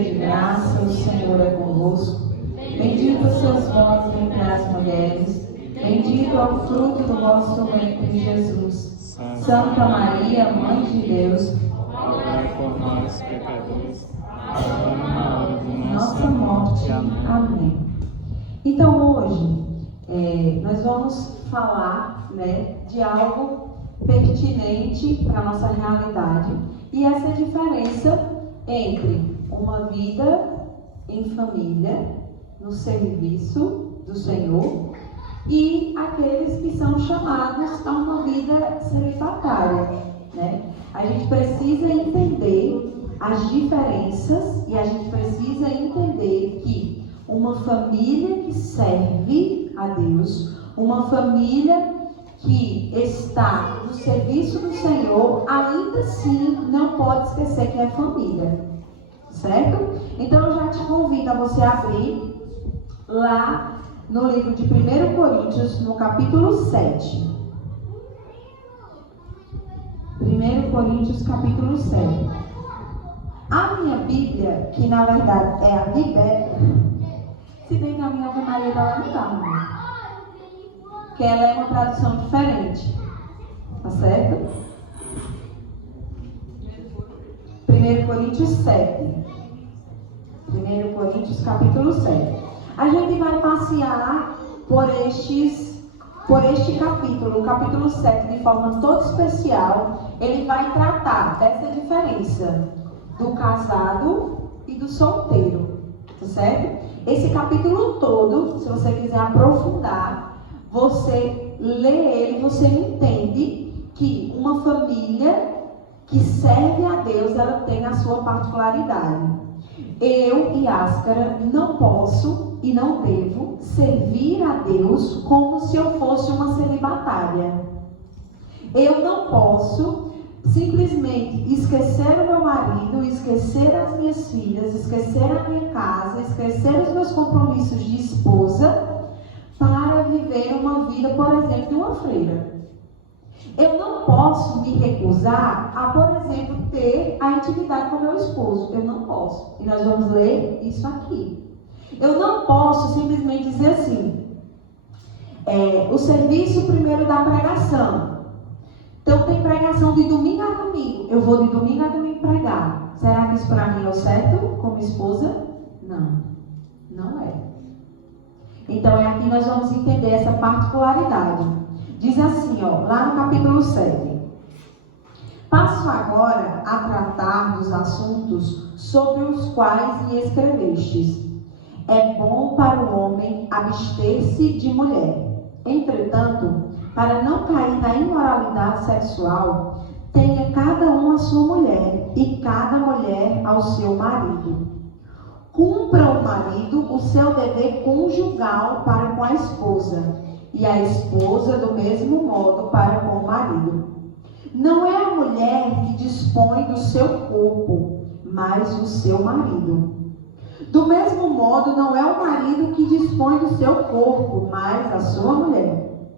cheia de graça, o Senhor é convosco. Bendita sois vós entre as mulheres, bendito é o fruto do vosso ventre, Jesus. Santa Maria, Mãe de Deus, rogai por nós, pecadores, agora e na hora de nossa morte. Amém. Então hoje nós vamos falar, de algo pertinente para a nossa realidade, e essa é a diferença entre uma vida em família, no serviço do Senhor, e aqueles que são chamados a uma vida celibatária. A gente precisa entender as diferenças e a gente precisa entender que uma família que serve a Deus, uma família que está no serviço do Senhor, ainda assim não pode esquecer que é família, certo? Então eu já te convido a você abrir lá no livro de 1 Coríntios, no capítulo 7. 1 Coríntios, capítulo 7. A minha Bíblia, que na verdade é a Bíblia, se bem que a minha Ave Maria dela não está, porque ela é uma tradução diferente, tá certo? 1 Coríntios 7. 1 Coríntios, capítulo 7. A gente vai passear por este capítulo, o capítulo 7, de forma toda especial. Ele vai tratar dessa diferença do casado e do solteiro, tá certo? Esse capítulo todo, se você quiser aprofundar, você lê ele, você entende que uma família que serve a Deus, ela tem a sua particularidade. Eu e Ascara não posso e não devo servir a Deus como se eu fosse uma celibatária. Eu não posso simplesmente esquecer o meu marido, esquecer as minhas filhas, esquecer a minha casa, esquecer os meus compromissos de esposa para viver uma vida, por exemplo, de uma freira. Eu não posso me recusar a, por exemplo, ter a intimidade com meu esposo. Eu não posso. E nós vamos ler isso aqui. Eu não posso simplesmente dizer assim, o serviço primeiro da pregação. Então tem pregação de domingo a domingo. Eu vou de domingo a domingo pregar. Será que isso para mim é o certo como esposa? Não, não é. Então aqui nós vamos entender essa particularidade. Diz assim, lá no capítulo 7. Passo agora a tratar dos assuntos sobre os quais me escrevestes. É bom para o homem abster-se de mulher. Entretanto, para não cair na imoralidade sexual, tenha cada um a sua mulher e cada mulher ao seu marido. Cumpra o marido o seu dever conjugal para com a esposa, e a esposa do mesmo modo para com o marido. Não é a mulher que dispõe do seu corpo, mas o seu marido. Do mesmo modo, não é o marido que dispõe do seu corpo, mas a sua mulher.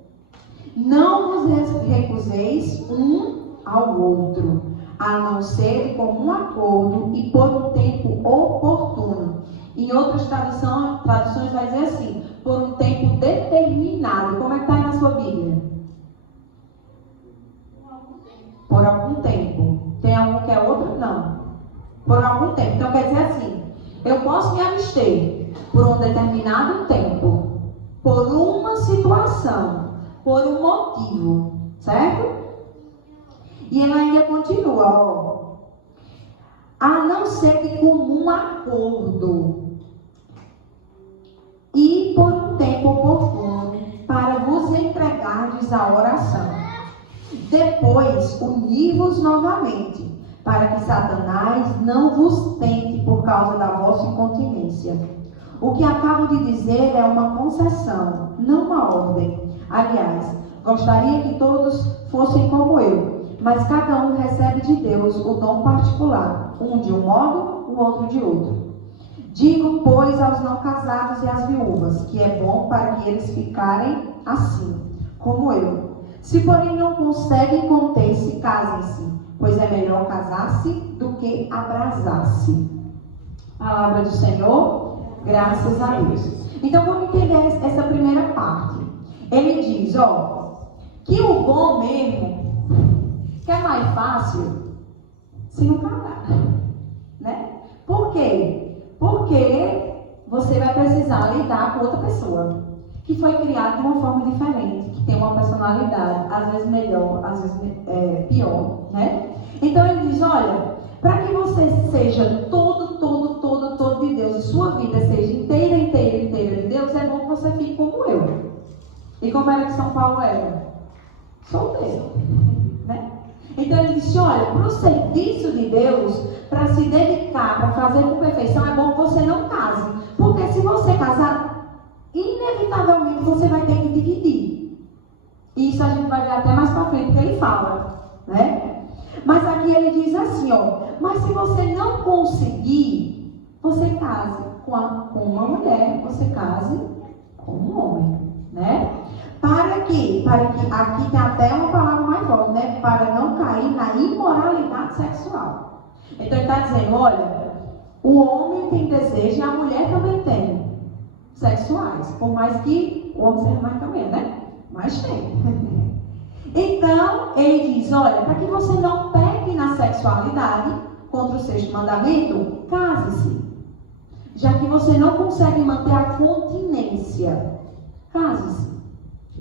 Não vos recuseis um ao outro, a não ser de comum acordo e por um tempo oportuno. Em outras traduções vai dizer assim, por um tempo determinado. Como é que está aí na sua Bíblia? Por algum tempo. Tem algum que é outro? Não. Por algum tempo. Então quer dizer assim, eu posso me abster por um determinado tempo, por uma situação, por um motivo, certo? E ela ainda continua, a não ser de comum acordo e por um tempo oportuno, para vos entregardes à oração. Depois, unir-vos novamente, para que Satanás não vos tente por causa da vossa incontinência. O que acabo de dizer é uma concessão, não uma ordem. Aliás, gostaria que todos fossem como eu, mas cada um recebe de Deus o dom particular, um de um modo, o outro de outro. Digo, pois, aos não casados e às viúvas, que é bom para que eles ficarem assim, como eu. Se, porém, não conseguem conter-se, casem-se, pois é melhor casar-se do que abrasar-se. Palavra do Senhor, graças a Deus. Então vamos entender essa primeira parte. Ele diz, que o bom mesmo, que é mais fácil se não casar, né? Por quê? Porque você vai precisar lidar com outra pessoa que foi criada de uma forma diferente, que tem uma personalidade, às vezes melhor, às vezes pior, né? Então ele diz, olha, para que você seja todo de Deus e sua vida seja inteira de Deus, é bom que você fique como eu. E como era que São Paulo era? Solteiro, né? Então ele disse, olha, para o serviço de Deus, para se dedicar, para fazer com perfeição, é bom que você não case. Porque se você casar, inevitavelmente você vai ter que dividir. E isso a gente vai ver até mais para frente que ele fala, né? Mas aqui ele diz assim, mas se você não conseguir, você case com uma mulher, você case com um homem, né? Para que aqui tem até uma palavra mais forte, né? Para não cair na imoralidade sexual. Então ele está dizendo, olha, o homem tem desejo e a mulher também tem sexuais, por mais que o homem seja mais também, né? Mas tem. Então ele diz, olha, para que você não peque na sexualidade contra o sexto mandamento, case-se. Já que você não consegue manter a continência, case-se.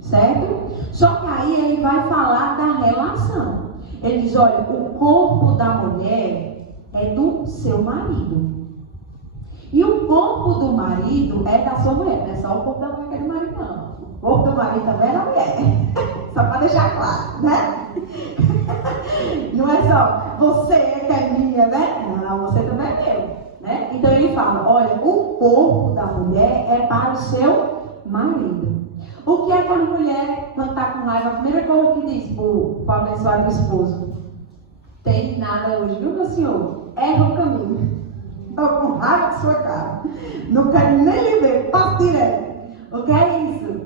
Certo? Só que aí ele vai falar da relação. Ele diz, olha, o corpo da mulher é do seu marido. E o corpo do marido é da sua mulher. Não é só o corpo da mulher que é do marido, não. O corpo do marido também é da mulher. Só para deixar claro, né? Não é só você que é minha, né? Não, você também é meu, né? Então ele fala, olha, o corpo da mulher é para o seu marido. O que é que a mulher, quando está com raiva, a primeira coisa que diz para abençoar o esposo? Tem nada hoje, viu, meu senhor? Erra o caminho. Estou com raiva da sua cara. Não quero nem lhe ver, passo direto. O que é isso?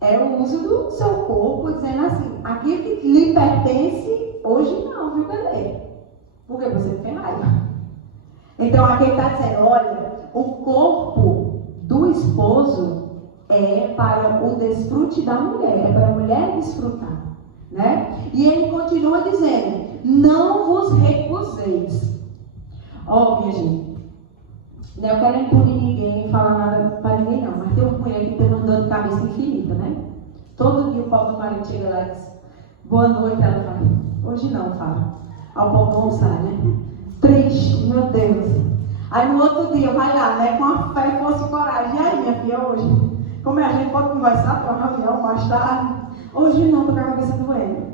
É o uso do seu corpo, dizendo assim, aquilo que lhe pertence, hoje não, viu, bebê? Porque você tem raiva. Então aqui ele está dizendo, olha, o corpo do esposo é para o desfrute da mulher, é para a mulher desfrutar, né? E ele continua dizendo, não vos recuseis. Minha gente, não eu quero impunir ninguém, falar nada para ninguém não, mas tem uma mulher que tem uma dor de cabeça infinita, né? Todo dia o pobre do marido chega lá e diz, boa noite, ela fala, hoje não, fala. Ao pobre não sai, né? Triste, meu Deus. Aí no outro dia vai lá, né? Com a fé, força e coragem. E aí, minha filha, hoje? Como a gente pode conversar para uma reunião mais tarde? Hoje não, estou com a cabeça doendo.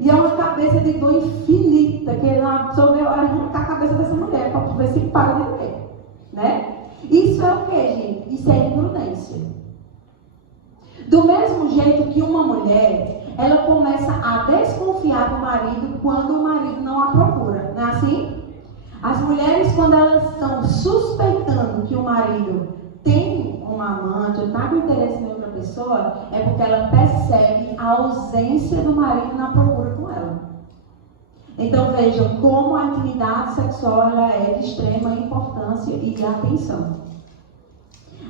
E é uma cabeça de dor infinita, que ele resolveu arrancar a cabeça dessa mulher, para ver se para de doer, né? Isso é o que, gente? Isso é imprudência. Do mesmo jeito que uma mulher, ela começa a desconfiar do marido quando o marido não a procura, não é assim? As mulheres, quando elas estão suspeitando que o marido tem uma amante ou está com interesse em outra pessoa, é porque ela percebe a ausência do marido na procura com ela. Então vejam como a intimidade sexual ela é de extrema importância e de atenção.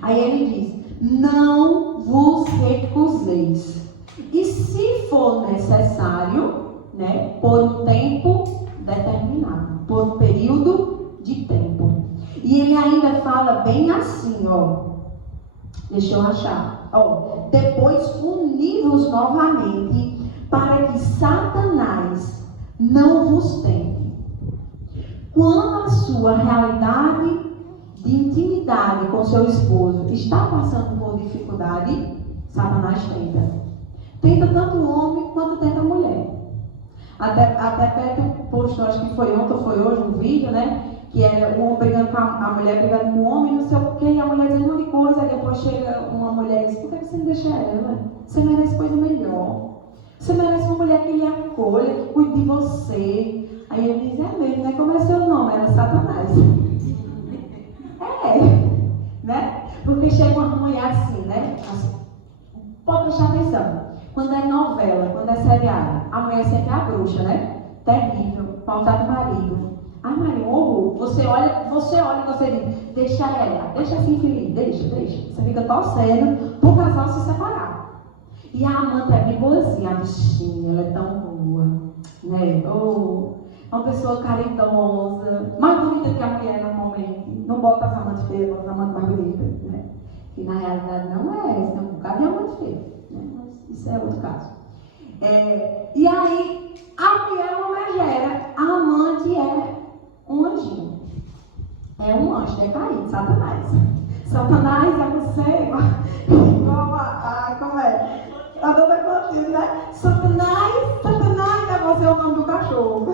Aí ele diz, não vos recuseis. E se for necessário, né, por um tempo determinado, por um período de tempo. E ele ainda fala bem assim, deixa eu achar, depois univos novamente, para que Satanás não vos tente. Quando a sua realidade de intimidade com seu esposo está passando por dificuldade, Satanás tenta. Tenta tanto o homem quanto tenta a mulher. Até Pedro postou, acho que foi ontem ou foi hoje, um vídeo, né? Que era o homem brigando com a mulher, brigando com o homem, não sei o quê, e a mulher dizendo um monte de coisa, aí depois chega uma mulher e diz, por que você não deixa ela? Você merece coisa melhor. Você merece uma mulher que lhe acolha, que cuide de você. Aí ele diz, é mesmo, né? Como é seu nome? Era Satanás. Né? Porque chega uma mulher assim, né? Assim, pode prestar atenção. Quando é novela, quando é seriado, a mulher sempre é a bruxa, né? Terrível, faltar do marido. Ai, Maria, um horror. Você olha e você diz, deixa ela, deixa assim, filhinho, deixa. Você fica torcendo pro casal se separar. E a amante é bem boazinha, a bichinha, ela é tão boa, né? Oh, uma pessoa caridosa, mais bonita que a mulher normalmente. Não bota as amantes feias, bota as amantes mais bonitas, né? Que na realidade não é, esse é um bocado de amante feio, né? Mas isso é outro caso. E aí, a mulher é uma megera, a amante é um anjinho. É um anjo decaído, Satanás. Satanás é você, como é? A dona Clotilde, né? Satanás é você o nome do cachorro.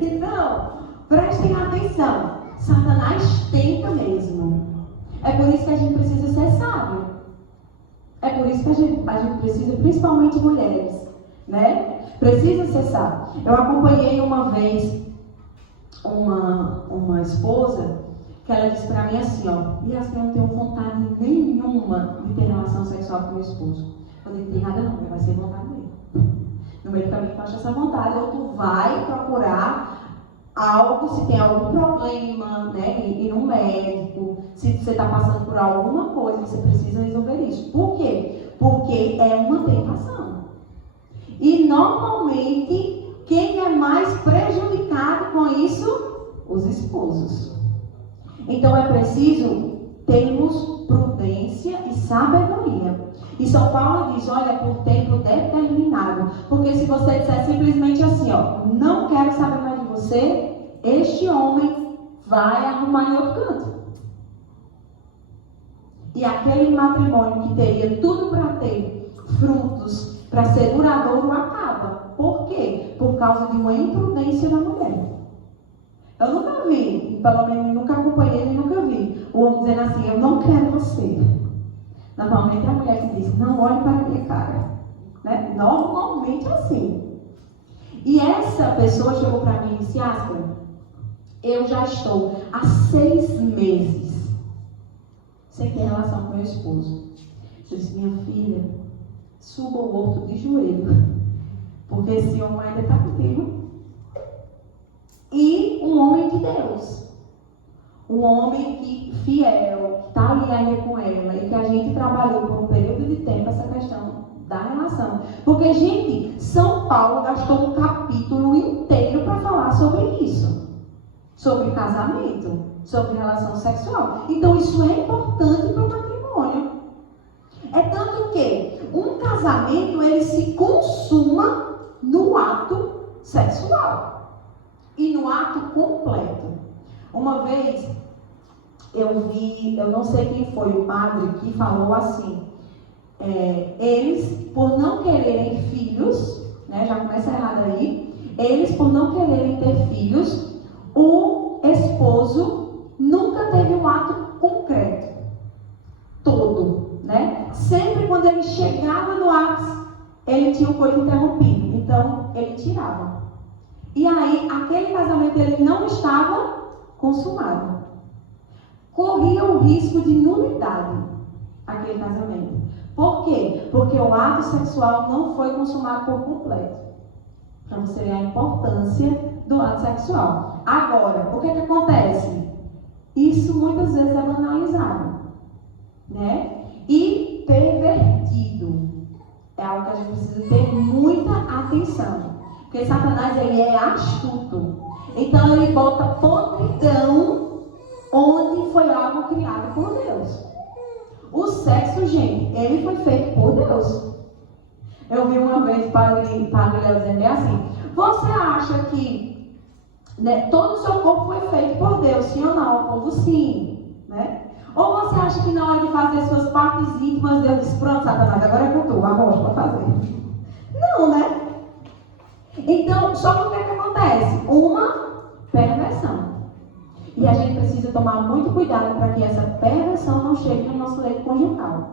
Então, prestem atenção. Satanás tenta mesmo. É por isso que a gente precisa ser sábio. É por isso que a gente precisa, principalmente mulheres, né? Precisa ser sábio. Eu acompanhei uma vez uma esposa que ela disse pra mim assim, ó, e assim, eu não tenho vontade nenhuma de ter relação sexual com meu esposo. Eu disse, tem nada não, vai ser vontade dele. No meio do caminho tu acha essa vontade, ou tu vai procurar algo, se tem algum problema, né, ir no médico, se você está passando por alguma coisa, você precisa resolver isso. Por quê? Porque é uma tentação. E normalmente, quem é mais prejudicado com isso? Os esposos. Então é preciso termos prudência e sabedoria. E São Paulo diz, olha, por tempo determinado. Porque se você disser simplesmente assim, ó, não quero saber mais de você, este homem vai arrumar em outro canto. E aquele matrimônio que teria tudo para ter frutos, para ser duradouro, acaba. Por quê? Por causa de uma imprudência da mulher. Eu nunca vi, pelo menos nunca acompanhei e nunca vi o homem dizendo assim, eu não quero você. Normalmente é a mulher que diz, não olhe para a minha cara. Né? Normalmente é assim. E essa pessoa chegou para mim e disse, Astra, eu já estou há 6 meses sem ter relação com meu esposo. Eu disse, minha filha, suba o horto de joelho, porque esse homem ainda está contigo. E um homem de Deus. Um homem que fiel, que está ali ainda com ela, e que a gente trabalhou por um período de tempo essa questão da relação. Porque, gente, São Paulo gastou um capítulo inteiro para falar sobre isso. Sobre casamento, sobre relação sexual. Então, isso é importante para o matrimônio. É tanto que um casamento, ele se consuma no ato sexual. E no ato completo. Uma vez, eu vi, eu não sei quem foi o padre que falou assim, eles, por não quererem filhos, né, já começa errado aí, eles, por não quererem ter filhos, o esposo nunca teve um ato concreto, todo, né? Sempre quando ele chegava no ápice, ele tinha o coito interrompido, então ele tirava. E aí, aquele casamento ele não estava consumado. Corria o risco de nulidade, aquele casamento. Por quê? Porque o ato sexual não foi consumado por completo. Para você ver a importância do ato sexual. Agora, o que acontece? Isso muitas vezes é banalizado, né? E pervertido. É algo que a gente precisa ter muita atenção. Porque Satanás, ele é astuto. Então, ele bota podridão onde foi algo criado por Deus. O sexo, gente, ele foi feito por Deus. Eu vi uma vez o padre Léo dizendo assim, você acha que, né, todo o seu corpo foi feito por Deus, sim ou não? O povo sim, né? Ou você acha que na hora de fazer suas partes íntimas, Deus disse, pronto, Satanás, agora é com tu, arrocha para fazer. Não, né? Então, só que o que acontece? Uma perversão. E a gente precisa tomar muito cuidado para que essa perversão não chegue no nosso leito conjugal.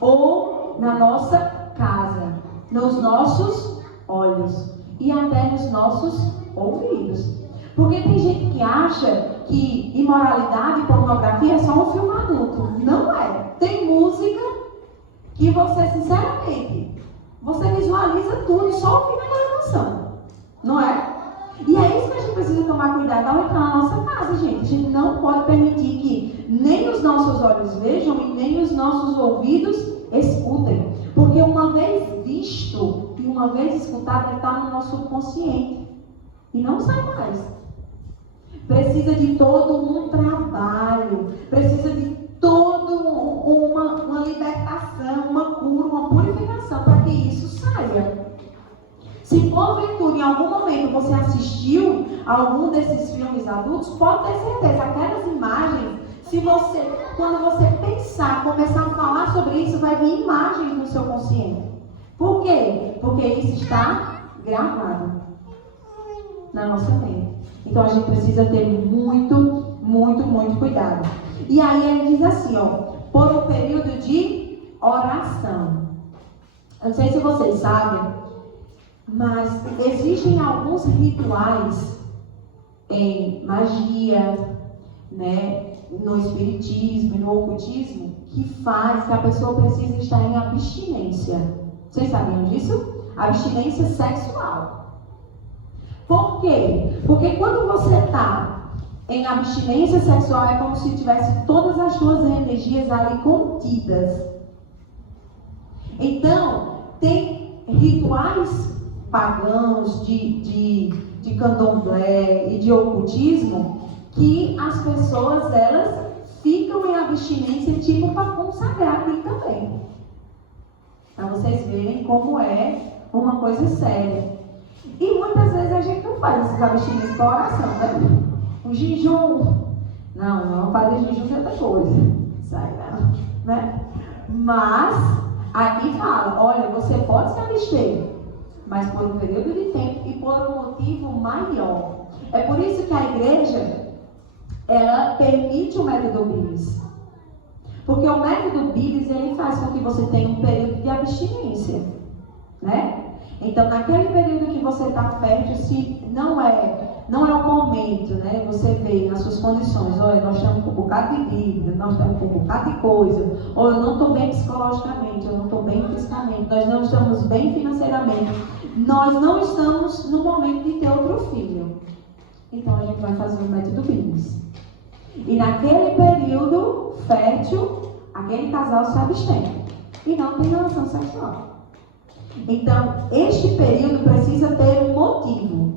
Ou na nossa casa, nos nossos olhos e até nos nossos ouvidos. Porque tem gente que acha que imoralidade e pornografia é só um filme adulto. Não é. Tem música que você, sinceramente, você visualiza tudo só ouvindo aquela canção. Não é? E é isso que a gente precisa tomar cuidado ao entrar na nossa casa, gente. A gente não pode permitir que nem os nossos olhos vejam e nem os nossos ouvidos escutem. Porque uma vez visto e uma vez escutado, ele está no nosso consciente. E não sai mais. Precisa de todo um trabalho. Precisa de toda uma libertação, uma cura, uma purificação para que isso saia. Se porventura em algum momento você assistiu a algum desses filmes adultos, pode ter certeza, aquelas imagens, quando você pensar, começar a falar sobre isso, vai vir imagens no seu consciente. Por quê? Porque isso está gravado na nossa mente. Então a gente precisa ter muito, muito, muito cuidado. E aí ele diz assim, ó, por um período de oração. Eu não sei se vocês sabem, mas existem alguns rituais em magia, né, no espiritismo e no ocultismo, que faz que a pessoa precisa estar em abstinência. Vocês sabiam disso? Abstinência sexual. Por quê? Porque quando você está em abstinência sexual, é como se tivesse todas as suas energias ali contidas. Então, tem rituais pagãos de candomblé e de ocultismo que as pessoas, elas ficam em abstinência tipo para consagrar aqui também. Para vocês verem como é uma coisa séria. E muitas vezes a gente não faz esses abstinências para oração, né? O jejum. Não fazer jejum de outra coisa. Sai, né? Mas aqui fala, olha, você pode se abster, mas por um período de tempo e por um motivo maior. É por isso que a igreja, ela permite o método Bíblis. Porque o método Bíblis, ele faz com que você tenha um período de abstinência, né? Então, naquele período que você está fértil, se não é o momento, né? Você vê nas suas condições, olha, nós estamos com um bocado de dívida, nós estamos com um bocado de coisa, ou eu não estou bem psicologicamente, eu não estou bem fisicamente, nós não estamos bem financeiramente, nós não estamos no momento de ter outro filho. Então, a gente vai fazer o método Bíblis. E naquele período fértil, aquele casal se abstém e não tem relação sexual. Então, este período precisa ter um motivo.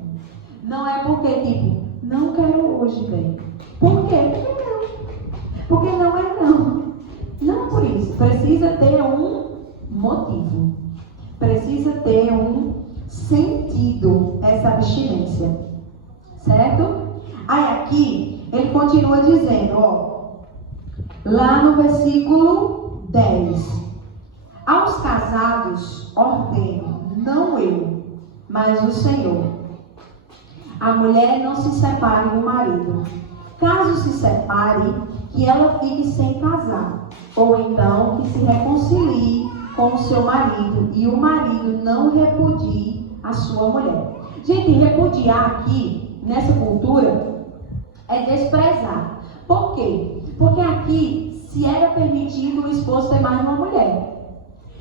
Não é porque, tipo, não quero hoje, bem. Por quê? Porque não. Porque não é não. Não por isso. Precisa ter um motivo. Precisa ter um sentido essa abstinência. Certo? Aí aqui, ele continua dizendo, ó. Lá no versículo 10. Aos casados ordeno, não eu, mas o Senhor. A mulher não se separe do marido. Caso se separe, que ela fique sem casar. Ou então que se reconcilie com o seu marido e o marido não repudie a sua mulher. Gente, repudiar aqui, nessa cultura, é desprezar. Por quê? Porque aqui, se era permitido o esposo ter mais de uma mulher.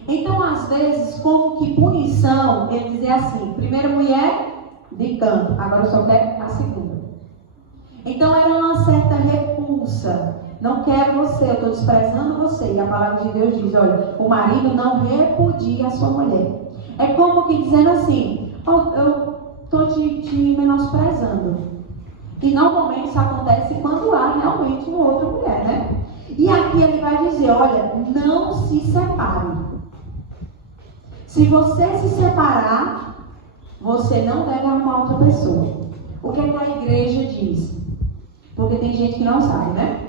Então, às vezes, como que punição, ele dizia assim, primeira mulher de canto, agora eu só quero a segunda. Então, era uma certa repulsa. Não quero você, eu estou desprezando você. E a palavra de Deus diz, olha, o marido não repudia a sua mulher. É como que dizendo assim, oh, eu estou te menosprezando. E normalmente isso acontece quando há realmente uma outra mulher, né? E aqui ele vai dizer, olha, não se separe. Se você se separar, você não deve arrumar outra pessoa. O que é que a igreja diz? Porque tem gente que não sabe, né?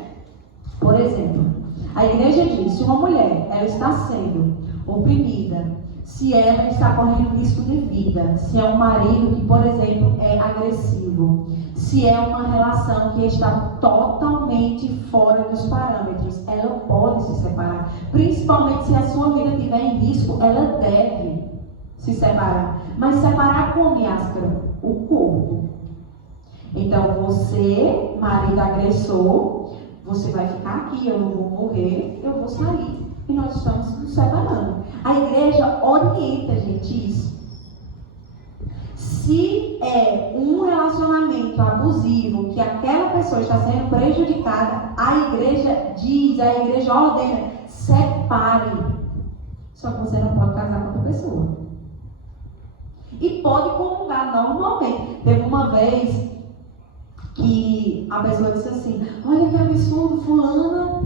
Por exemplo, a igreja diz, se uma mulher ela está sendo oprimida, se ela está correndo risco de vida, se é um marido que, por exemplo, é agressivo, se é uma relação que está totalmente fora dos parâmetros, ela pode se separar. Principalmente se a sua vida estiver em risco, ela deve se separar. Mas separar como, Yáscara? O corpo. Então, você, marido agressor, você vai ficar aqui, eu não vou morrer, eu vou sair. E nós estamos nos separando. A igreja orienta, gente, isso. Se é um relacionamento abusivo, que aquela pessoa está sendo prejudicada, a igreja diz, a igreja ordena, separe. Só que você não pode casar com outra pessoa. E pode comungar normalmente. Teve uma vez que a pessoa disse assim: olha que absurdo, fulana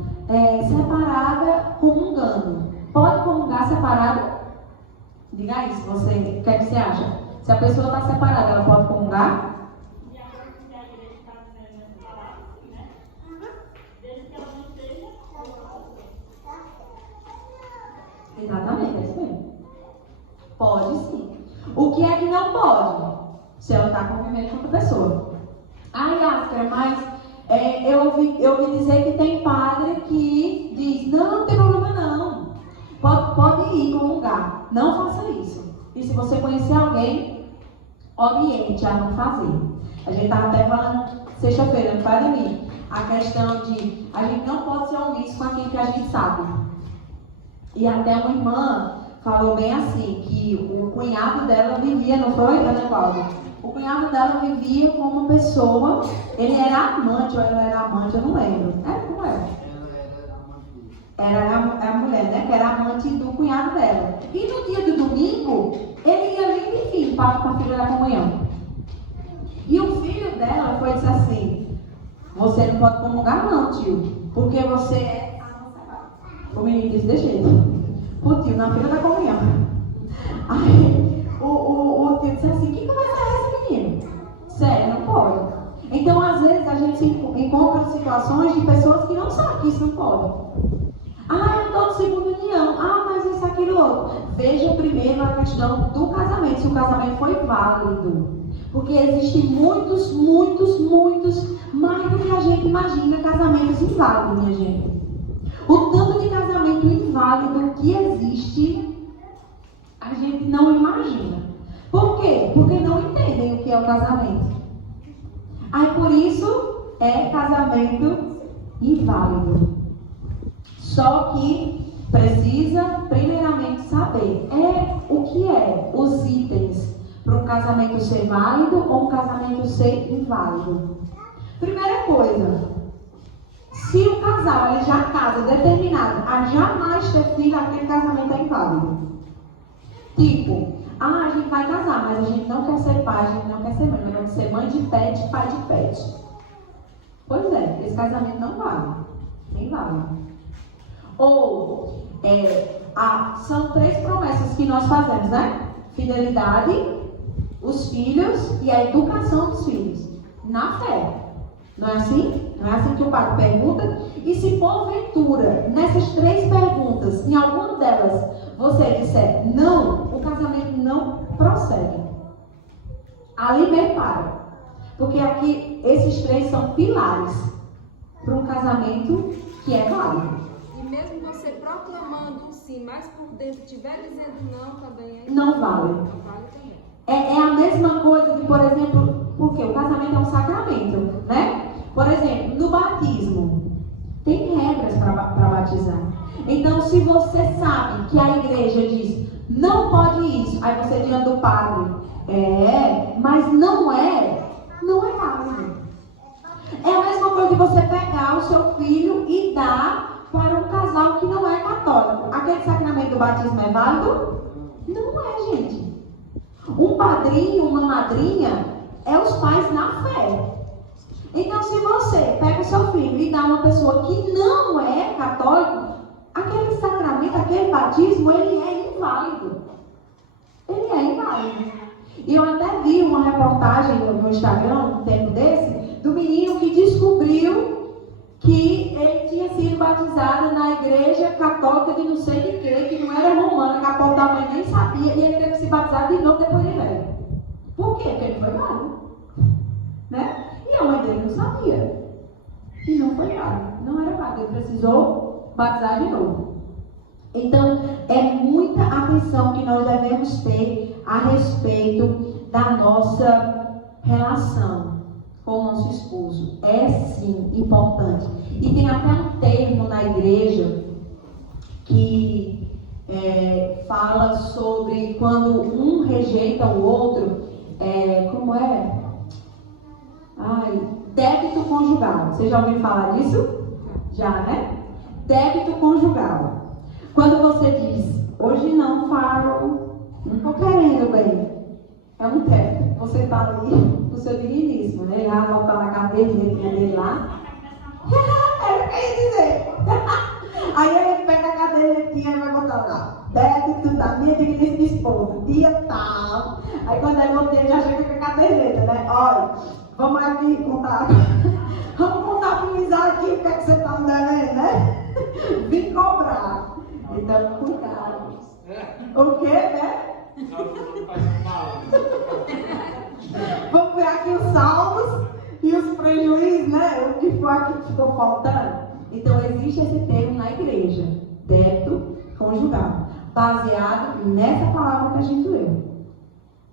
separada comungando. Pode comungar separada? Diga aí, se você, o que é que você acha? Se a pessoa está separada, ela pode comungar? Exatamente, é isso mesmo. Pode sim. O que é que não pode? Se ela está convivendo com outra pessoa. Ai, Ascar, mas eu ouvi dizer que tem padre que diz: não tem problema não. Pode ir comungar. Não faça isso. E se você conhecer alguém, oriente a não fazer. A gente estava até falando sexta-feira, não faz de mim, a questão de a gente não pode ser omisso com aquilo que a gente sabe. E até uma irmã falou bem assim, que o cunhado dela vivia, não foi, Ana Cláudia? O cunhado dela vivia com uma pessoa, ele era amante, ou ela era amante, eu não lembro. Como era? Era a mulher, né? Que era amante do cunhado dela. E no dia do domingo, ele ia ali, enfim, para a filha da comunhão. E o filho dela foi e disse assim: você não pode comungar não, tio, porque você é amaldiçoado. O menino disse: de jeito. O tio, na fila da comunhão. Aí o tio disse assim: que conversa é essa, menino? Sério, não pode. Então, às vezes, a gente se encontra em situações de pessoas que não sabem que isso não pode. Eu estou de segunda união. Mas isso, aquilo, outro. Veja primeiro a questão do casamento, se o casamento foi válido. Porque existem muitos, mais do que a gente imagina, casamentos inválidos, minha gente. O tanto de casamento inválido que existe, a gente não imagina. Por quê? Porque não entendem o que é o casamento. Aí por isso é casamento inválido. Só que precisa primeiramente saber o que é os itens para um casamento ser válido ou um casamento ser inválido. Primeira coisa, se o casal ele já casa determinado a jamais ter filho, aquele casamento é inválido. Tipo, a gente vai casar, mas a gente não quer ser pai, a gente não quer ser mãe, nós vamos ser mãe de pet, pai de pet. Pois é, esse casamento não vale. Nem vale. Ou, são 3 promessas que nós fazemos, né? Fidelidade, os filhos e a educação dos filhos. Na fé. Não é assim? Não é assim que o padre pergunta? E se porventura, nessas 3 perguntas, em alguma delas, você disser não, o casamento não prossegue. Ali mesmo para. Porque aqui, esses 3 são pilares para um casamento que é válido. E mesmo você proclamando um sim, mas por dentro estiver dizendo não, também é... Não vale. Não vale também. É a mesma coisa que, por exemplo, porque o casamento é um sacramento, né? Por exemplo, no batismo, tem regras para batizar. Então, se você sabe que a igreja diz, não pode isso, aí você diante do padre, mas não é válido. É a mesma coisa de você pegar o seu filho e dar para um casal que não é católico. Aquele sacramento do batismo é válido? Não é, gente. Um padrinho, uma madrinha, é os pais na fé. Então, se você pega o seu filho e dá a uma pessoa que não é católico, aquele sacramento, aquele batismo, ele é inválido. Ele é inválido. E eu até vi uma reportagem no Instagram, um tempo desse, do menino que descobriu que ele tinha sido batizado na igreja católica de não sei de quê, que não era romana, que a pobre da mãe nem sabia, e ele teve que se batizar de novo depois de velho. Por quê? Porque ele foi válido. Né? E a mãe dele não sabia. E não foi válido. Não era válido. Ele precisou batizar de novo. Então, é muita atenção que nós devemos ter a respeito da nossa relação com o nosso esposo. É sim importante. E tem até um termo na igreja que fala sobre quando um rejeita o outro, conjugal. Vocês já ouviram falar disso? Já, né? Débito conjugal. Quando você diz, hoje não falo, não estou querendo, bem. É um débito. Você está ali no seu digníssimo, né? Ele vai voltar na cadeirinha dele lá. Era o que eu ia dizer. Aí ele pega a cadeirinha e vai botar lá. Débito da minha digníssima esposa. Dia tal. Aí quando ele volta, ele já chega com a caderneta, né? Olha, vamos aqui contar. Vamos contabilizar aqui o que é que você está me devendo, né? Vim cobrar. Então, cuidado. O quê, né? Vamos ver aqui os saldos e os prejuízos, né? O que foi aqui que ficou faltando. Então, existe esse termo na igreja. Débito conjugal. Baseado nessa palavra que a gente leu.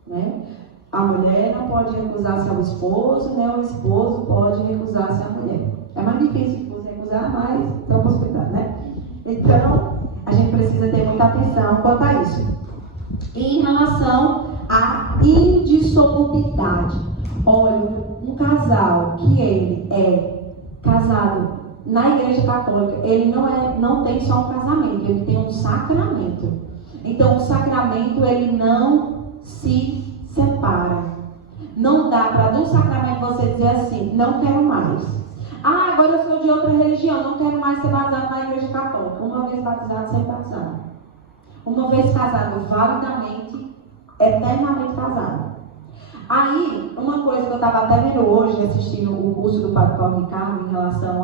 Né? A mulher não pode recusar-se ao esposo, né? O esposo pode recusar-se à mulher. É mais difícil você recusar, mas tem uma possibilidade, né? Então, a gente precisa ter muita atenção quanto a isso. E em relação à indissolubilidade, olha, um casal que ele é casado na igreja católica, ele não tem só um casamento, ele tem um sacramento. Então, o sacramento, ele não se separa. Não dá para do sacramento você dizer assim, não quero mais. Ah, agora eu sou de outra religião, não quero mais ser batizado na igreja católica. Uma vez batizado, sempre batizado. Uma vez casado validamente, eternamente casado. Aí, uma coisa que eu estava até vendo hoje, assistindo o curso do Padre Paulo Ricardo em relação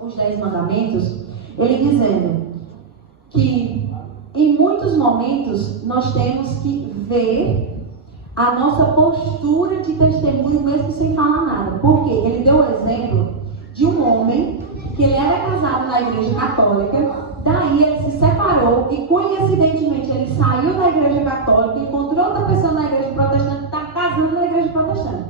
aos 10 mandamentos, ele dizendo que em muitos momentos nós temos que ver a nossa postura de testemunho mesmo sem falar nada. Porque ele deu o exemplo de um homem que ele era casado na igreja católica, daí ele se separou e coincidentemente ele saiu da igreja católica e encontrou outra pessoa na igreja protestante, está casando na igreja protestante.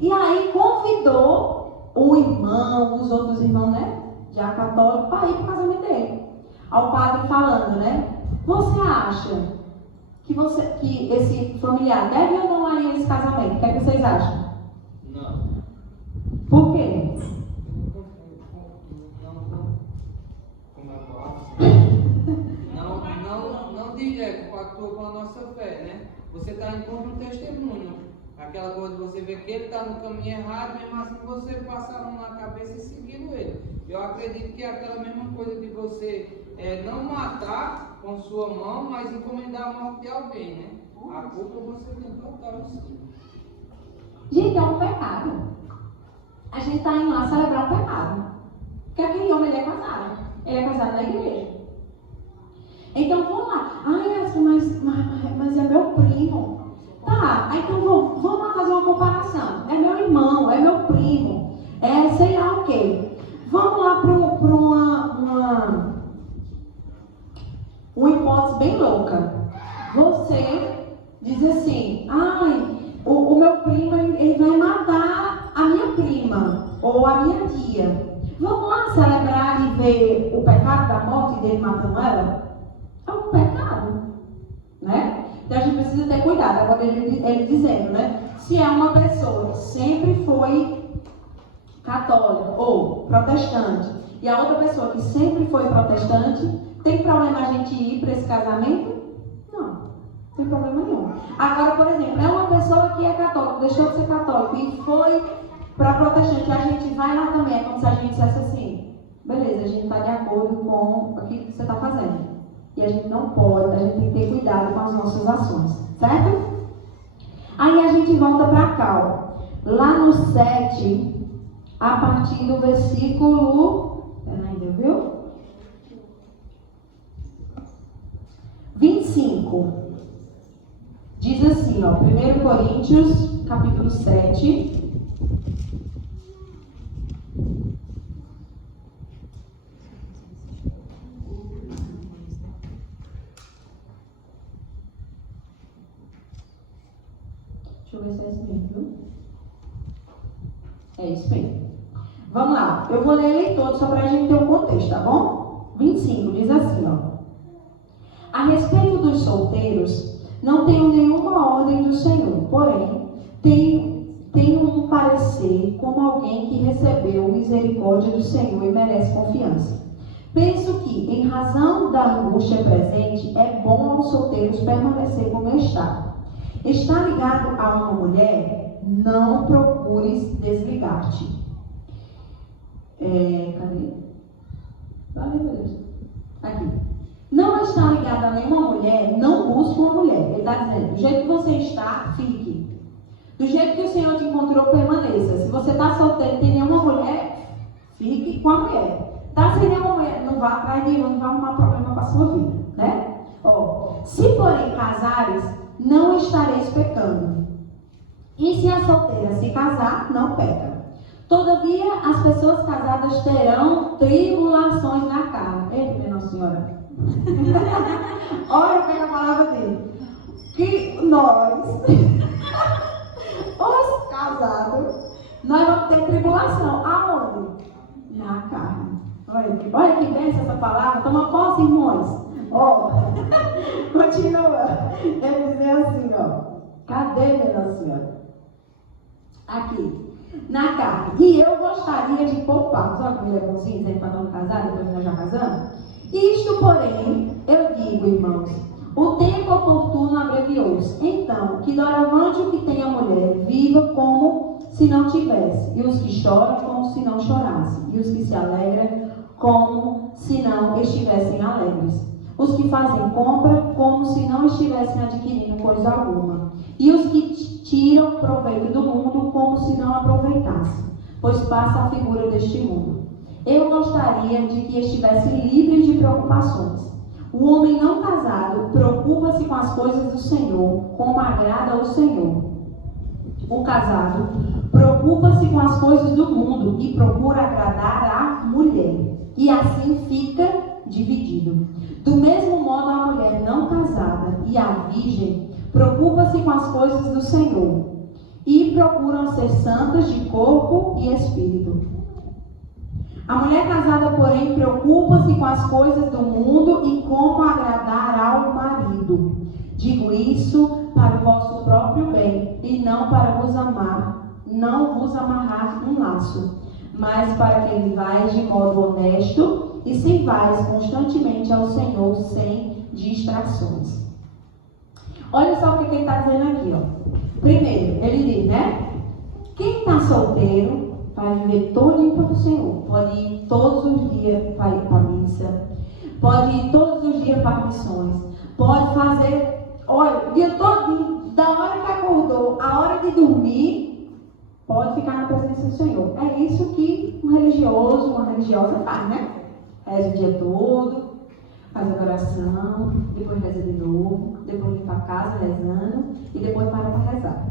E aí convidou o irmão, os outros irmãos, né, já católicos, para ir para o casamento dele. Ao padre falando, né, você acha que esse familiar deve ou não ir nesse casamento? O que é que vocês acham? Não. Por quê? Não direto, compactua com a nossa fé, né? Você está em contra o testemunho. Aquela coisa de você ver que ele está no caminho errado, mesmo assim você passar a mão na cabeça e seguindo ele. Eu acredito que é aquela mesma coisa de você não matar com sua mão, mas encomendar a morte de alguém, né? A culpa você tem total em si. Gente, é um pecado. A gente está indo lá celebrar o pecado. Porque aquele homem, ele é casado. Ele é casado na igreja. Então, vamos lá. Ai, mas é meu primo. Tá, então vamos lá fazer uma comparação. É meu irmão, é meu primo. É sei lá o quê. Vamos lá para uma hipótese bem louca. Você diz assim, ai, o meu primo, ele vai matar a minha prima ou a minha tia. Vamos lá celebrar e ver o pecado da morte dele matando ela? É um pecado, né? Então a gente precisa ter cuidado. Agora ele dizendo, né? Se é uma pessoa que sempre foi católica ou protestante e a outra pessoa que sempre foi protestante, tem problema a gente ir para esse casamento? Não tem problema nenhum. Agora, por exemplo, é uma pessoa que é católica, deixou de ser católico e foi para protestante, a gente vai lá também. É como se a gente dissesse assim, beleza, a gente está de acordo com aquilo que você está fazendo. E a gente não pode, a gente tem que ter cuidado com as nossas ações, certo? Aí a gente volta para cá, ó. Lá no 7, a partir do versículo, ainda viu? 25. Diz assim, ó, 1 Coríntios, capítulo 7. Deixa eu ver se é isso mesmo, viu? É isso mesmo. Vamos lá. Eu vou ler ele todo só para a gente ter um contexto, tá bom? 25 diz assim, ó. A respeito dos solteiros, não tenho nenhuma ordem do Senhor, porém, tenho um aparecer como alguém que recebeu misericórdia do Senhor e merece confiança. Penso que, em razão da angústia presente, é bom aos solteiros permanecer como está. Está ligado a uma mulher? Não procures desligar-te. Cadê? Valeu, meu Deus. Aqui. Não está ligado a nenhuma mulher, não busque uma mulher. Ele está dizendo, do jeito que você está, fique. Do jeito que o Senhor te encontrou, permaneça. Se você está solteiro e tem nenhuma mulher, fique com a mulher. Está sem nenhuma mulher, não vá atrás de nenhum, não vai arrumar problema para a sua vida, né? Se porém casares, não estareis pecando. E se a solteira se casar, não peca. Todavia, as pessoas casadas terão tribulações na carne. Eita, minha Nossa Senhora. Olha o que a palavra diz. Que nós, os casados, nós vamos ter tribulação. Aonde? Na carne. Olha que benção essa palavra. Toma posse, irmãos. Continua. Ele diz assim, cadê, minha Nossa Senhora? Aqui. Na carne. E eu gostaria de poupar. Olha como ele é bonzinho, dizendo para não casar, depois nós já casamos. Isto, porém, eu digo, irmãos, o tempo oportuno abreviou-se. Então, que doravante o que tem a mulher, viva como se não tivesse, e os que choram como se não chorassem, e os que se alegram como se não estivessem alegres, os que fazem compra como se não estivessem adquirindo coisa alguma, e os que tiram proveito do mundo como se não aproveitassem, pois passa a figura deste mundo. Eu gostaria de que estivessem livres de preocupações. O homem não casado preocupa-se com as coisas do Senhor, como agrada ao Senhor. O casado preocupa-se com as coisas do mundo e procura agradar a mulher, e assim fica dividido. Do mesmo modo, a mulher não casada e a virgem preocupa-se com as coisas do Senhor e procuram ser santas de corpo e espírito. A mulher casada, porém, preocupa-se com as coisas do mundo e como agradar ao marido. Digo isso para o vosso próprio bem, e não para vos amarrar um laço, mas para que vivais de modo honesto e sirvais constantemente ao Senhor sem distrações. Olha só o que ele está dizendo aqui, Primeiro, ele diz, né? Quem está solteiro vai viver todo para o Senhor. Pode ir todos os dias para ir para a missa. Pode ir todos os dias para missões. Pode fazer, olha, o dia todo, da hora que acordou, a hora de dormir, pode ficar na presença do Senhor. É isso que um religioso, uma religiosa faz, né? Reza o dia todo, faz adoração, depois reza de novo, depois limpa a casa rezando e depois para rezar.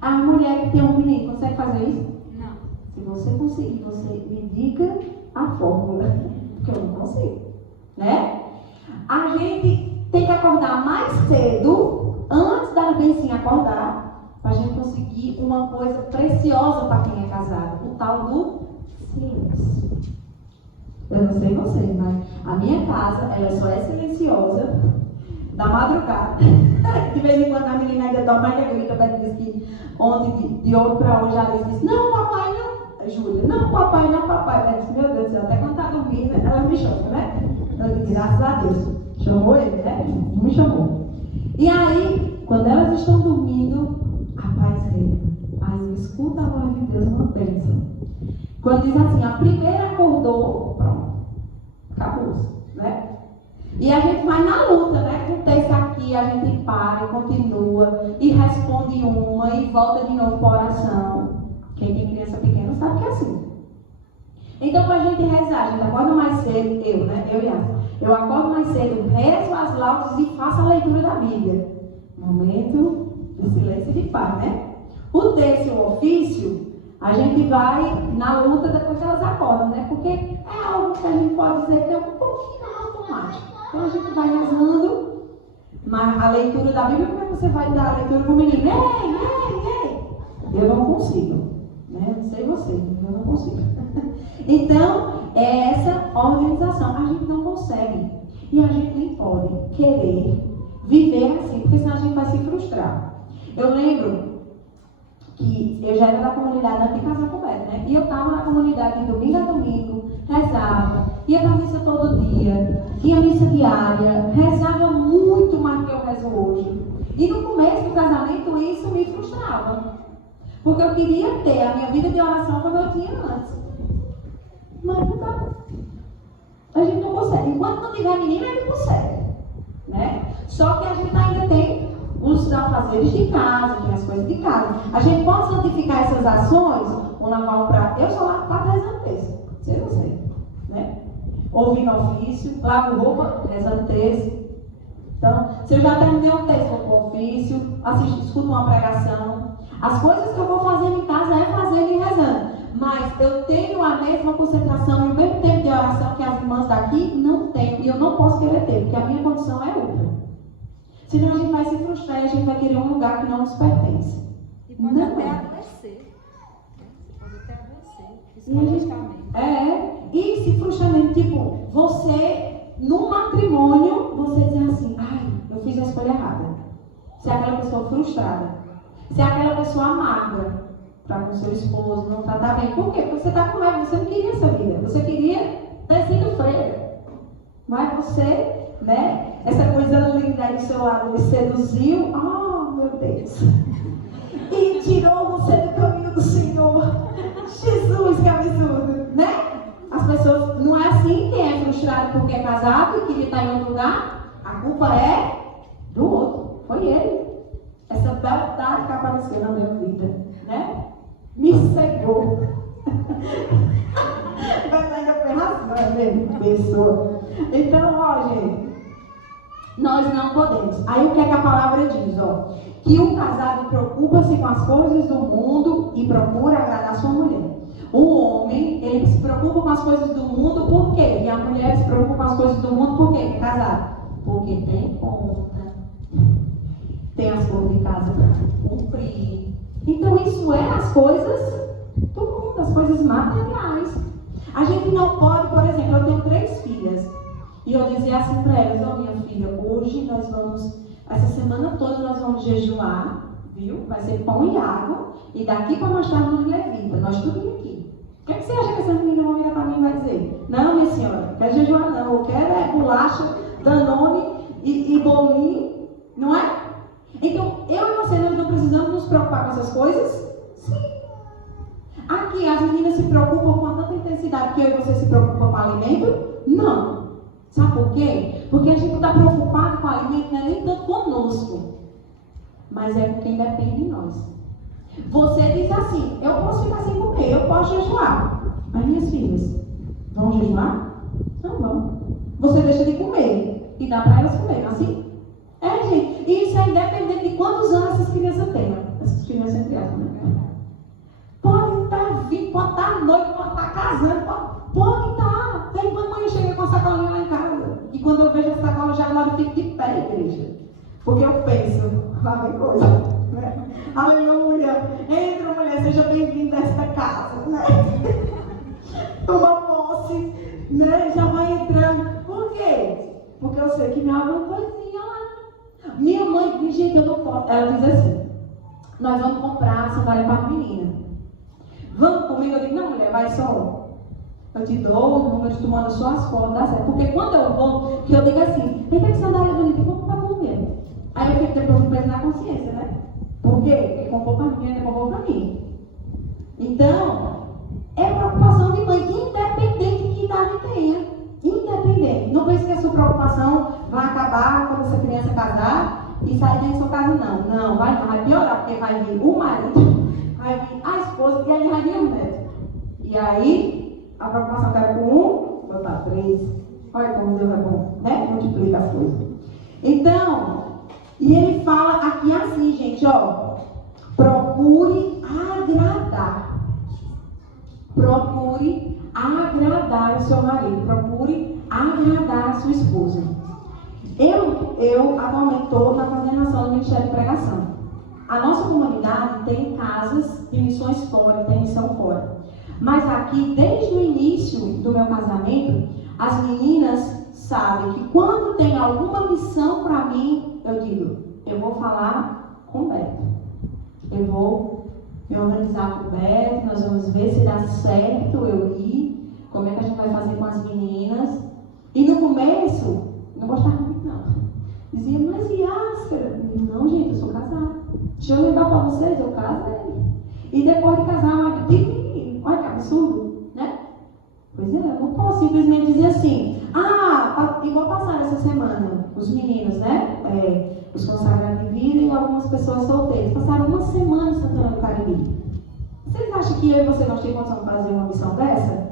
A mulher que tem um menino, consegue fazer isso? Se você conseguir, você me diga a fórmula, porque eu não consigo, né? A gente tem que acordar mais cedo, antes da Bencinha acordar, para a gente conseguir uma coisa preciosa para quem é casado, o tal do silêncio. Eu não sei vocês, mas a minha casa, ela só é silenciosa da madrugada. De vez em quando a menina ainda dorme, ainda grita, mas diz que ontem, de ouro para hoje, ela disse, não, papai, não. Júlia, não, papai. Ela disse, meu Deus do céu, até quando está dormindo, ela me chama, né? Eu disse, graças a Deus. Chamou ele, né? Não me chamou. E aí, quando elas estão dormindo, a paz reina. Aí escuta a voz de Deus, uma bênção. Quando diz assim, a primeira acordou, pronto, acabou-se, né? E a gente vai na luta, né? Acontece aqui, a gente para, continua, e responde uma, e volta de novo para a oração. Quem tem criança pequena sabe que é assim. Então, para a gente rezar, a gente acorda mais cedo, eu acordo mais cedo, rezo as laudas e faço a leitura da Bíblia. Momento de silêncio e de paz, né? O terço e o ofício, a gente vai na luta depois que elas acordam, né? Porque é algo que a gente pode dizer que é um pouquinho mais automático. Então, a gente vai rezando, mas a leitura da Bíblia, como é que você vai dar a leitura para o menino? Ei! Eu não consigo. Né? Não sei você, eu não consigo. Então, é essa organização. A gente não consegue. E a gente nem pode querer viver assim, porque senão a gente vai se frustrar. Eu lembro que eu já era da comunidade antes de casar com o Beto, né? E eu estava na comunidade de domingo a domingo, rezava, ia para a missa todo dia, tinha missa diária, rezava muito mais do que eu rezo hoje. E no começo do casamento isso me frustrava, porque eu queria ter a minha vida de oração como eu tinha antes. Mas não dá. A gente não consegue. Enquanto não tiver menina, a gente consegue, né? Só que a gente ainda tem os afazeres de casa, tem as coisas de casa. A gente pode santificar essas ações, ou lavar o prato. Eu só lavo o prato rezando texto. Sei você, né? Ouvindo ofício, lavo roupa, rezando texto. Então, se eu já terminei um texto com ofício, escuto uma pregação, as coisas que eu vou fazer em casa é fazendo e rezando. Mas eu tenho a mesma concentração e o mesmo tempo de oração que as irmãs daqui não têm. E eu não posso querer ter, porque a minha condição é outra. Senão a gente vai se frustrar e a gente vai querer um lugar que não nos pertence. E pode não até é. adoecer. Pode até adoecer, psicologicamente. E esse frustramento, tipo, você, no matrimônio, você diz assim, ai, eu fiz a escolha errada. Você é aquela pessoa frustrada. Você é aquela pessoa amarga para com seu esposo, não tratar bem. Por quê? Porque você está com raiva, você não queria essa vida. Você queria ter sido freira. Mas você, né, essa coisa linda aí do seu lado, ele seduziu, meu Deus. E tirou você do caminho do Senhor. Jesus, que absurdo, né? As pessoas, não é assim, quem é frustrado porque é casado e queria estar em outro lugar, a culpa é do outro, foi ele. Essa beldade que apareceu na minha vida, né? Me cegou. Mas ainda foi razão, é mesmo, pessoa. Então, ó, gente, nós não podemos. Aí o que é que a palavra diz, ó? Que o casado preocupa-se com as coisas do mundo e procura agradar sua mulher. O homem, ele se preocupa com as coisas do mundo, por quê? E a mulher se preocupa com as coisas do mundo, por quê? Que é casado. Porque tem conta, tem as coisas de casa para cumprir. Então isso é as coisas do mundo, as coisas materiais. A gente não pode, por exemplo, eu tenho 3 filhas. E eu dizia assim para elas, minha filha, hoje nós vamos, essa semana toda nós vamos jejuar, viu? Vai ser pão e água. E daqui para nós estarmos no Levita, nós tudo aqui. O que você acha que essa menina vai virar para mim e vai dizer? Não, minha senhora, não quero jejuar não, eu quero é bolacha, danone e bolinho, não é? Então, eu e você, nós não precisamos nos preocupar com essas coisas? Sim. Aqui, as meninas se preocupam com tanta intensidade que eu e você se preocupam com o alimento? Não. Sabe por quê? Porque a gente está preocupado com o alimento, não é nem tanto conosco, mas é com quem depende de nós. Você diz assim, eu posso ficar sem comer, eu posso jejuar. As minhas filhas vão jejuar? Não vão. Você deixa de comer e dá para elas comerem, assim? É, gente. E isso é independente de quantos anos essas crianças tenham. Essas crianças entre elas, né? Pode estar vindo, pode estar noivo, pode estar casando, pode estar. Aí mamãe, eu cheguei com a sacolinha lá em casa. E quando eu vejo a sacola, eu já glorifico de pé, igreja. Porque eu penso, lá vem coisa, né? Aleluia. Entra, mulher, seja bem-vinda a esta casa, né? Toma posse, né? Já vai entrando. Por quê? Porque eu sei que minha avó coisinha lá. Minha mãe, gente, eu não posso. Ela diz assim: nós vamos comprar sandália para a menina. Vamos comigo? Eu digo: não, mulher, vai só. Eu te dou o número, tu manda só as fotos, dá certo. Porque quando eu vou, que eu digo assim: tem que sandália bonita, eu vou comprar para você. Aí eu fico depois com peso na consciência, né? Por quê? Porque comprou para mim, ele comprou para mim. Então, é preocupação de mãe, independente de que idade tenha. Independente. Não pense que a sua preocupação vai acabar quando essa criança casar e sair dentro da sua casa, não. Não, vai piorar, porque vai vir o marido, vai vir a esposa e aí vai vir o neto. E aí, a preocupação que era com um, vai para 3. Olha como Deus é bom, né? Multiplica as coisas. Então, e ele fala aqui assim, gente, ó. Procure agradar. Procure agradar o seu marido. Procure agradar a sua esposa. Eu atualmente estou na coordenação do Ministério de Pregação. A nossa comunidade tem casas de missões fora, tem missão fora. Mas aqui, desde o início do meu casamento, as meninas sabem que quando tem alguma missão para mim, eu digo, eu vou falar com o Beto. Eu vou me organizar com o Beto, nós vamos ver se dá certo eu ir, como é que a gente vai fazer com as meninas. E no começo, não gostava muito não. Dizia, mas e Áspera? Não, gente, eu sou casada. Deixa eu lembrar para vocês, eu casei. E depois de casar, eu digo, olha que absurdo, né? Pois é, eu não posso simplesmente dizer assim, e vou passar essa semana, os meninos, né? Os consagrados de vida e algumas pessoas solteiras. Passaram uma semana em Santana do Cariri. Vocês acham que eu e você não temos condição de fazer uma missão dessa?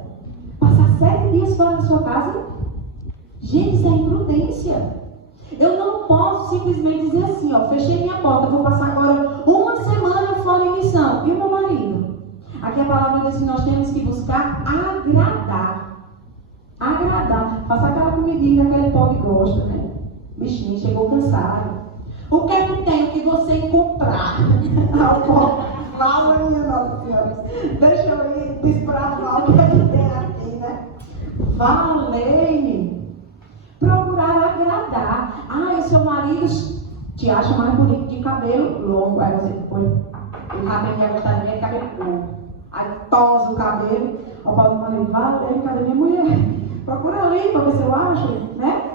Passar 7 dias fora da sua casa? Gente, isso é imprudência. Eu não posso simplesmente dizer assim, fechei minha porta, vou passar agora uma semana fora em missão. E o meu marido? Aqui a palavra diz que nós temos que buscar agradar. Agradar. Passar aquela comidinha que aquele pobre gosta, né? Bichinho, chegou cansado. O que é que tem? O que você comprar? Fala, minha Nossa Senhora. Deixa eu ir desbravar o que é que tem aqui, né? Valei-me. Procurar agradar. O seu marido te acha mais bonito de cabelo longo. Aí você põe o cabelo de gostar de cabelo longo. Aí tosa o cabelo. O Paulo marido, valeu, cadê minha mulher? Procura ali para ver se eu acho, né?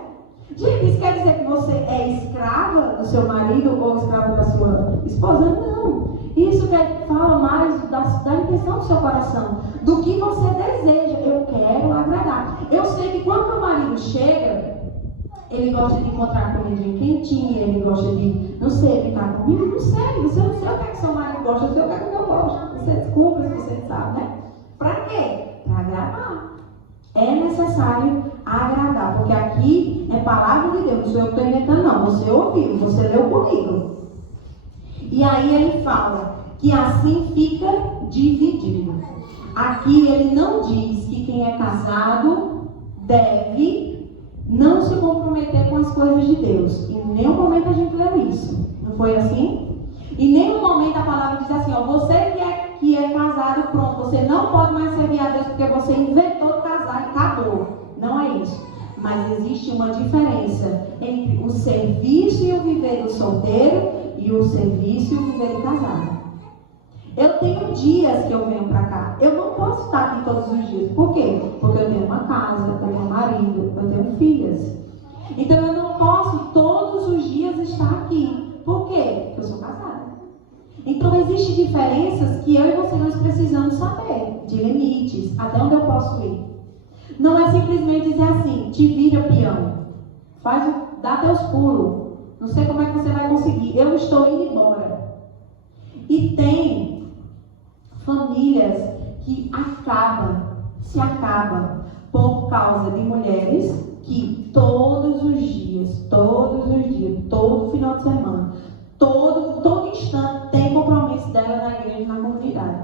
Gente, isso quer dizer que você é escrava do seu marido ou escrava da sua esposa? Não. Isso fala mais da intenção do seu coração, do que você deseja. Eu quero agradar. Eu sei que quando meu marido chega, ele gosta de encontrar comidinha quentinha, ele gosta de, não sei, ficar comigo, não sei. Você não sei o que é que seu marido gosta, eu sei o que é que eu gosto. Você desculpa se você sabe, né? Pra quê? Pra agradar. É necessário agradar, porque aqui é palavra de Deus, não sou eu que estou inventando, não. Você ouviu, você leu comigo. E aí ele fala que assim fica dividido. Aqui ele não diz que quem é casado deve não se comprometer com as coisas de Deus. Em nenhum momento a gente leu isso. Não foi assim? Em nenhum momento a palavra diz assim, você que é casado, pronto, você não pode mais servir a Deus porque você inventou de casar e acabou. Não é isso. Mas existe uma diferença entre o serviço e o viver do solteiro e o serviço e o viver do casado. Eu tenho dias que eu venho para cá. Eu não posso estar aqui todos os dias. Por quê? Porque eu tenho uma casa, eu tenho um marido, eu tenho filhas. Então eu não posso todos os dias estar aqui. Por quê? Porque eu sou casada. Então existem diferenças que eu e você nós precisamos saber. De limites, até onde eu posso ir. Não é simplesmente dizer assim, te vira peão. Dá teus pulos. Não sei como é que você vai conseguir. Eu estou indo embora. E tem famílias que se acabam por causa de mulheres que todos os dias, todo final de semana, todo instante tem compromisso dela na igreja, na comunidade.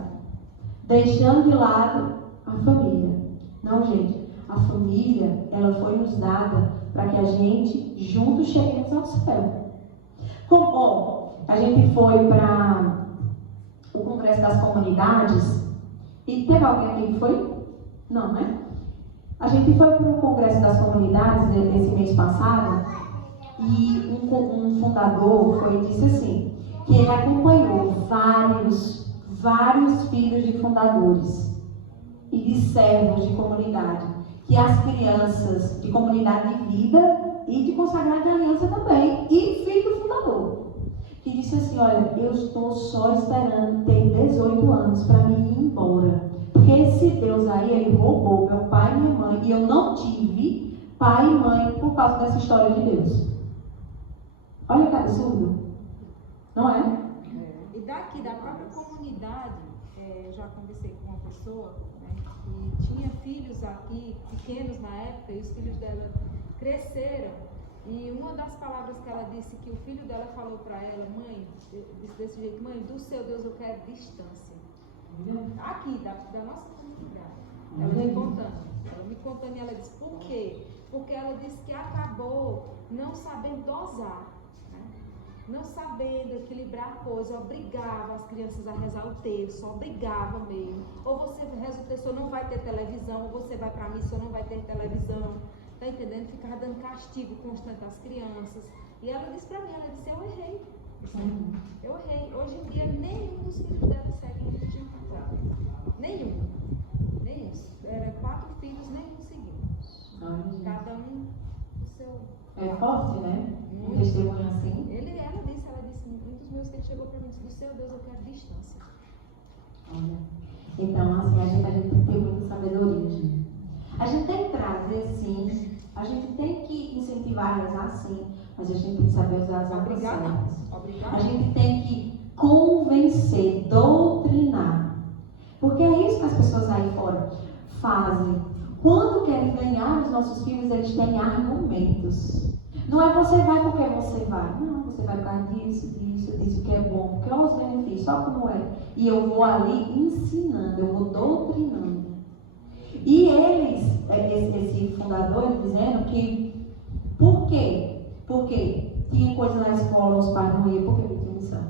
Deixando de lado a família. Não, gente, a família, ela foi nos dada para que a gente juntos cheguemos ao céu. A gente foi para o Congresso das Comunidades e teve alguém aqui que foi? Não, né? A gente foi para o Congresso das Comunidades esse mês passado e um fundador foi e disse assim, que ele acompanhou vários filhos de fundadores e de servos de comunidade, que as crianças de comunidade de vida e de consagrado de aliança também, e filho do fundador, que disse assim, olha, eu estou só esperando ter 18 anos para me ir embora, porque esse Deus aí, ele roubou meu pai e minha mãe, e eu não tive pai e mãe por causa dessa história de Deus. Olha que absurdo, não é? E daqui, da própria comunidade, eu já conversei com uma pessoa, né, que tinha filhos aqui, pequenos na época, e os filhos dela cresceram. E uma das palavras que ela disse, que o filho dela falou para ela, mãe, disse desse jeito, mãe, do seu Deus eu quero distância. Aqui, da nossa comunidade. Ela me contando e ela disse, por quê? Porque ela disse que acabou não sabendo dosar. Não sabendo equilibrar a coisa, obrigava as crianças a rezar o terço, obrigava mesmo. Ou você reza o terço, ou não vai ter televisão, ou você vai para a missa, ou não vai ter televisão. Tá entendendo? Ficava dando castigo constante às crianças. E ela disse para mim, ela disse, eu errei. Eu errei. Hoje em dia, nenhum dos filhos dela segue o que eu tinha encontrado. Nenhum. Era 4 filhos, nenhum seguiu. Cada um o seu. É forte, né? Um Muito. testemunho assim. Ela disse, um dos meus filhos chegou para mim e disse, do seu Deus, eu quero distância. Olha. Então, assim, a gente tem que ter muita sabedoria, gente. A gente tem que trazer, sim. A gente tem que incentivar a rezar, sim. Mas a gente tem que saber usar as armas certas. A gente tem que convencer, doutrinar. Porque é isso que as pessoas aí fora fazem. Quando querem ganhar os nossos filhos, eles têm argumentos. Não é você vai porque você vai. Não, você vai por causa disso, que é bom. Porque olha os benefícios, olha como é. E eu vou ali ensinando, eu vou doutrinando. E eles, esse fundador, dizendo que, por quê? Porque tinha coisa na escola, os pais não iam, porque ele tinha missão.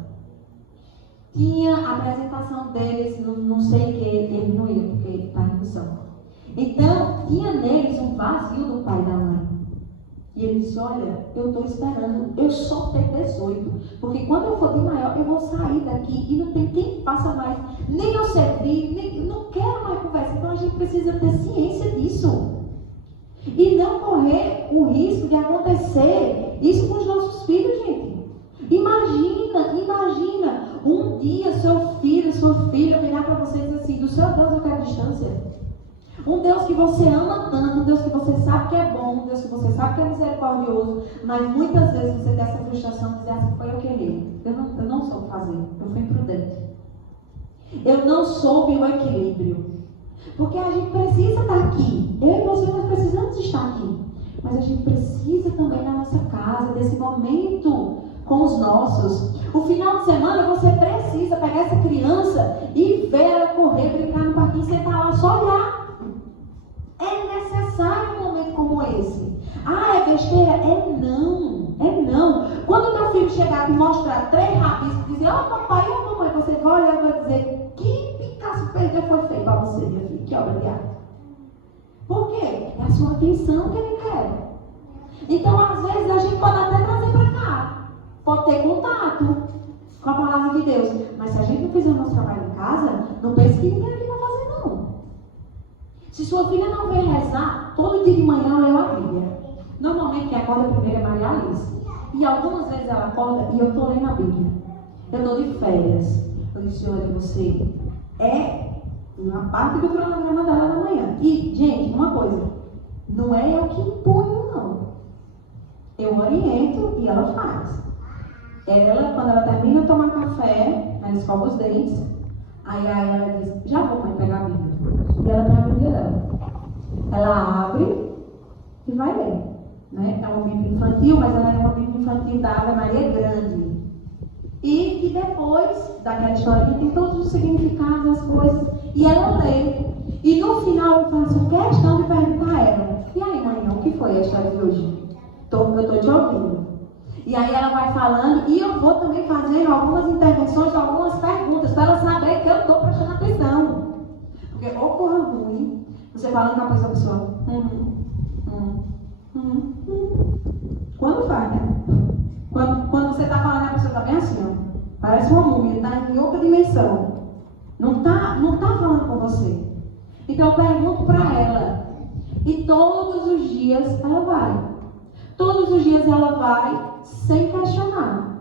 Tinha a apresentação deles, não sei o que, eles não iam, porque ele está em missão. Então, tinha neles um vazio do pai e da mãe. E ele disse, olha, eu estou esperando, eu só tenho 18. Porque quando eu for de maior, eu vou sair daqui e não tem quem faça mais, nem eu servir, nem não quero mais conversa. Então a gente precisa ter ciência disso. E não correr o risco de acontecer isso com os nossos filhos, gente. Imagina, um dia seu filho, sua filha virar para você e dizer assim, do seu Deus eu quero distância. Um Deus que você ama tanto, um Deus que você sabe que é bom, um Deus que você sabe que é misericordioso, mas muitas vezes você tem essa frustração de dizer assim, foi eu que errei. Eu não soube fazer, eu fui imprudente. Eu não soube o equilíbrio. Porque a gente precisa estar aqui. Eu e você, nós precisamos estar aqui. Mas a gente precisa também na nossa casa, desse momento com os nossos. O final de semana você precisa pegar essa criança e ver ela correr, brincar no parquinho, sentar lá, só olhar. É necessário um momento como esse. Ah, é besteira? É não. Quando o teu filho chegar e mostrar 3 rabiscos e dizer, ó papai, ó mamãe, você vai olhar e vai dizer, que Picasso perdeu foi feio para você, minha filha, que obrigado. Por quê? É a sua atenção que ele quer. Então, às vezes, a gente pode até trazer para cá, pode ter contato com a palavra de Deus, mas se a gente não fizer o nosso trabalho em casa, não pense que ninguém aqui vai fazer, não. Se sua filha não vem rezar, todo dia de manhã leu a Bíblia. Normalmente quem acorda primeiro é Maria Alice. E algumas vezes ela acorda e eu estou lendo a Bíblia. Eu estou de férias. Eu disse, olha, você é uma parte do cronograma dela da manhã. E, gente, uma coisa, não é eu que imponho, não. Eu oriento e ela faz. Ela, quando ela termina de tomar café, ela escova os dentes. Aí ela diz, já vou mãe pegar a Bíblia. E ela tem a Bíblia dela. Ela abre e vai ler. Né? É uma Bíblia infantil, mas ela é uma Bíblia infantil da Ave Maria grande. E que depois daquela história tem todos os significados, as coisas. E ela lê. E no final eu faço questão de perguntar a ela, e aí mãe, o que foi a história de hoje? Eu estou te ouvindo. E aí ela vai falando e eu vou também fazendo algumas intervenções, algumas perguntas, para ela saber que eu estou prestando atenção. Porque ocorre ruim, você falando com a pessoa, quando faz, né? Quando você está falando, a pessoa está bem assim, ó, parece uma múmia, está em outra dimensão. Não tá falando com você. Então eu pergunto para ela. E todos os dias ela vai. Todos os dias ela vai sem questionar.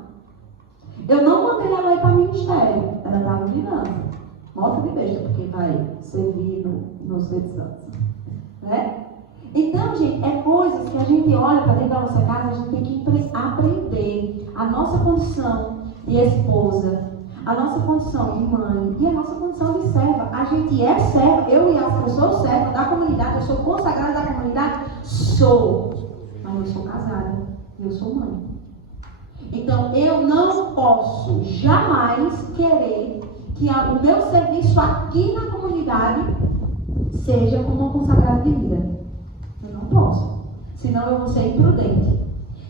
Eu não mandei ela ir para o ministério. Ela estava virando. Mostra de besta, porque vai servir no Ser Santos. Né? Então, gente, é coisas que a gente olha para dentro da nossa casa, a gente tem que aprender a nossa condição de esposa, a nossa condição de mãe e a nossa condição de serva. A gente é serva, eu sou serva da comunidade, eu sou consagrada da comunidade, mas eu sou casada, eu sou mãe. Então, eu não posso jamais querer que o meu serviço aqui na comunidade seja como uma consagrada de vida. Eu não posso, senão eu vou ser imprudente.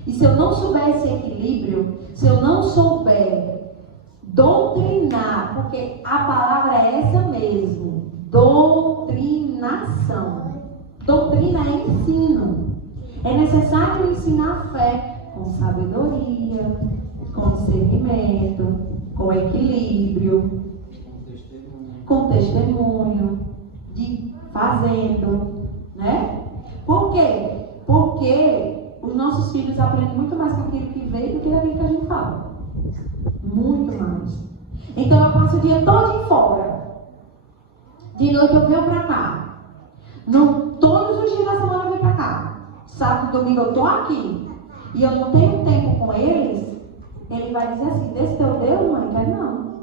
E se eu não souber esse equilíbrio, se eu não souber doutrinar, porque a palavra é essa mesmo, doutrinação. Doutrina é ensino. É necessário ensinar a fé com sabedoria, com discernimento, com equilíbrio, com testemunho, fazendo, né? Por quê? Porque os nossos filhos aprendem muito mais com aquilo que vê do que aquilo que a gente fala. Muito mais. Então eu passo o dia todo fora. De noite eu venho pra cá. Todos os dias da semana eu venho pra cá. Sábado e domingo eu tô aqui. E eu não tenho tempo com eles. Ele vai dizer assim: desse teu Deus, mãe? Quer não.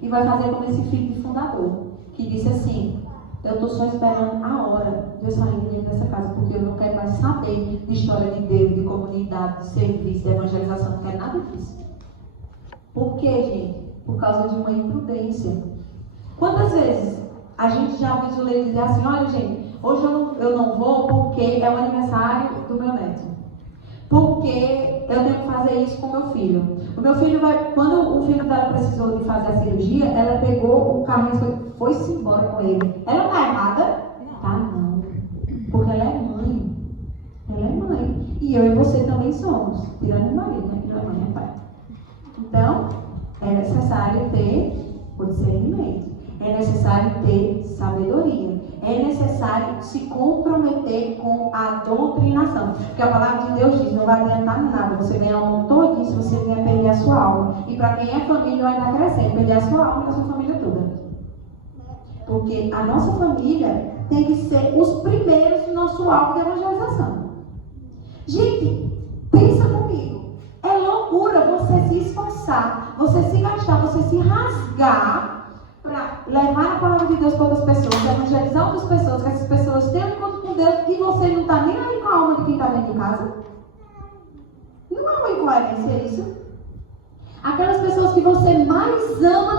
E vai fazer como esse filho de fundador, que disse assim: eu estou só esperando a hora de eu sair dentro dessa casa, porque eu não quero mais saber de história de Deus, de comunidade, de serviço, de evangelização, não quero nada disso. Por quê, gente? Por causa de uma imprudência. Quantas vezes a gente já ouviu o Leite dizer assim: olha, gente, hoje eu não vou porque é o aniversário do meu neto. Porque eu tenho que fazer isso com o meu filho. O meu filho quando o filho dela precisou de fazer a cirurgia, ela pegou o carro e foi-se embora com ele. Ela está errada? Tá, não. Porque ela é mãe. Ela é mãe. E eu e você também somos. Tirando o marido, né? Porque a mãe é pai. Então, é necessário ter o discernimento. É necessário ter sabedoria. É necessário se comprometer com a doutrinação. Porque a palavra de Deus diz: não vai adiantar nada você ganhar o mundo todo se você vier perder a sua alma. E para quem é família, vai estar crescendo, perder a sua alma e a sua família toda. Porque a nossa família tem que ser os primeiros do nosso alvo de evangelização. Gente, pensa comigo. É loucura você se esforçar, você se gastar, você se rasgar para levar a palavra de Deus para outras pessoas, evangelizar outras pessoas, que essas pessoas tenham encontro com Deus e você não está nem aí com a alma de quem está dentro de casa. Não é uma incoerência isso? Aquelas pessoas que você mais ama